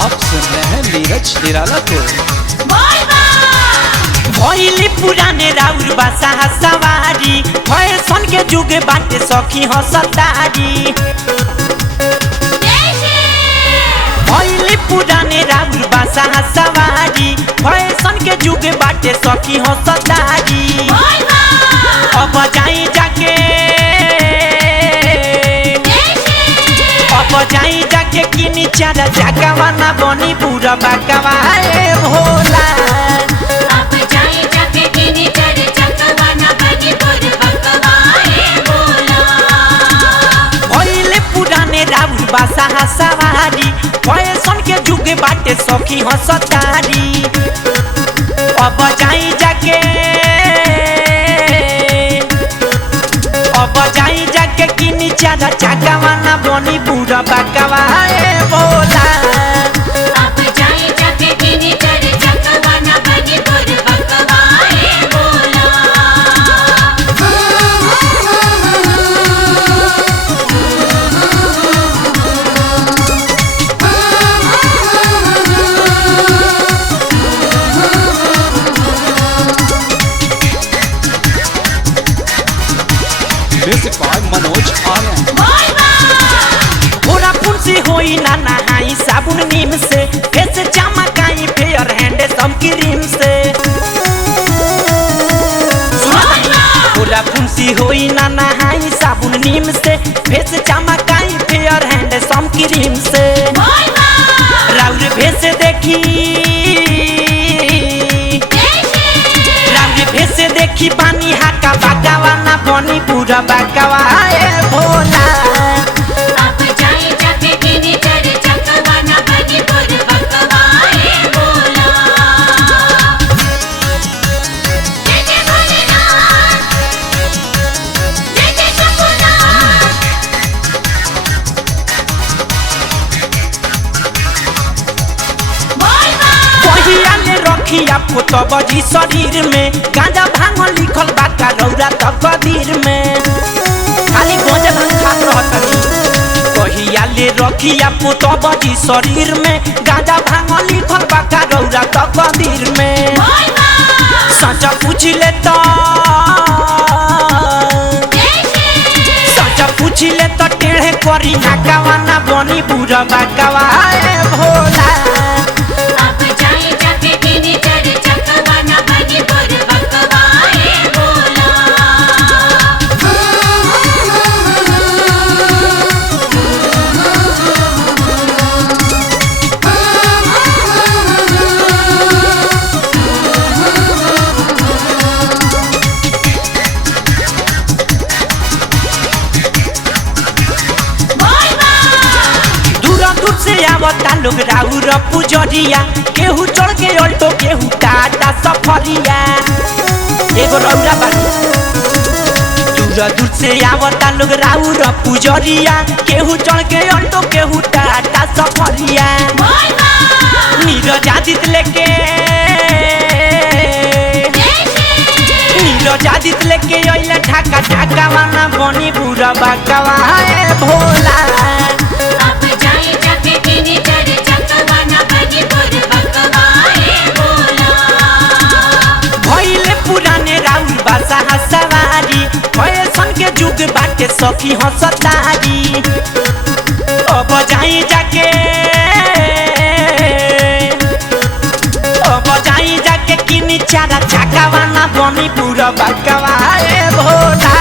आप सुन रहे हैं नीरज निराला को। भइली पुराने राउर बासा सवारी फैशन के जुग बाटे सखी हसतारी। भइली पुराने राउर बासा सवारी फैशन के जुग बाटे सखी हसतारी। अब जाई जाके किनी चारा जगवा ना बनी पूरा बाकवा भोला। अब जाई जाके किनी चारा जगवा ना बनी पूरा बाकवा भोला। भइले पुराने राउर बासा सवारी फैशन के जुग बाटे सखी हसतारी। अब जाई जाके किनी चारा जगवा ना बनी पूरा बाकवा भोला। अब जाई जाके किनी चारा जगवा ना बनी पूरा बाकवा भोला। Music by Manoj Aryan. पूरा फुंसी होई ना नहाई साबुन नीम से फेस चमकाई फेयर हैंड सम क्रीम से। पूरा फुंसी होई ना नहाई साबुन नीम से फेस चमकाई फेयर हैंड सम क्रीम से। राउर भेस देखी पानी हाका बाकावा ना बनी पूरा बाकावा भोला। अब जाई जाके किनी चारा जगवा ना बनी पूरा बाकवा भोला। जय जय भोलेनाथ, जय जय शंभुनाथ। कहिया ले रखिया पोत बजी शरीर में गांजा भांग लिखल बाका रौरा तकदीर में खाली गांजा भांग खात रहतनी। कहिया ले रखिया पोत बजी शरीर में गांजा भांग लिखल बाका रौरा तकदीर में। सच पूछ ले तो टेढ़े करी नाकावा ना बनी पूरा बाकावा भोला। अब जाई जाके किनी चारा जगवा ना बनी पूरा बाकवा भोला। दूर से आवता लोग राउर पुजरिया केहू चढ़ के ऑल्टो केहू टाटा सफरिया एगो रौरा बानी। दूर से आवता लोग राउर पुजरिया केहू चढ़ के ऑल्टो केहू टाटा सफरिया। नीरज आदित लेके अइले ढाका ढाकावा ना बनी पूरा बाकावा भोला। अब जाई जाके किनी चारा जगवा ना बनी पूरा बाकवा भोला। भइले पुराने राउर बासा सवारी फैशन के जुग बाटे सखी हसतारी। अब जाई जाके किनी चारा जगवा ना बनी पूरा बाकवा भोला।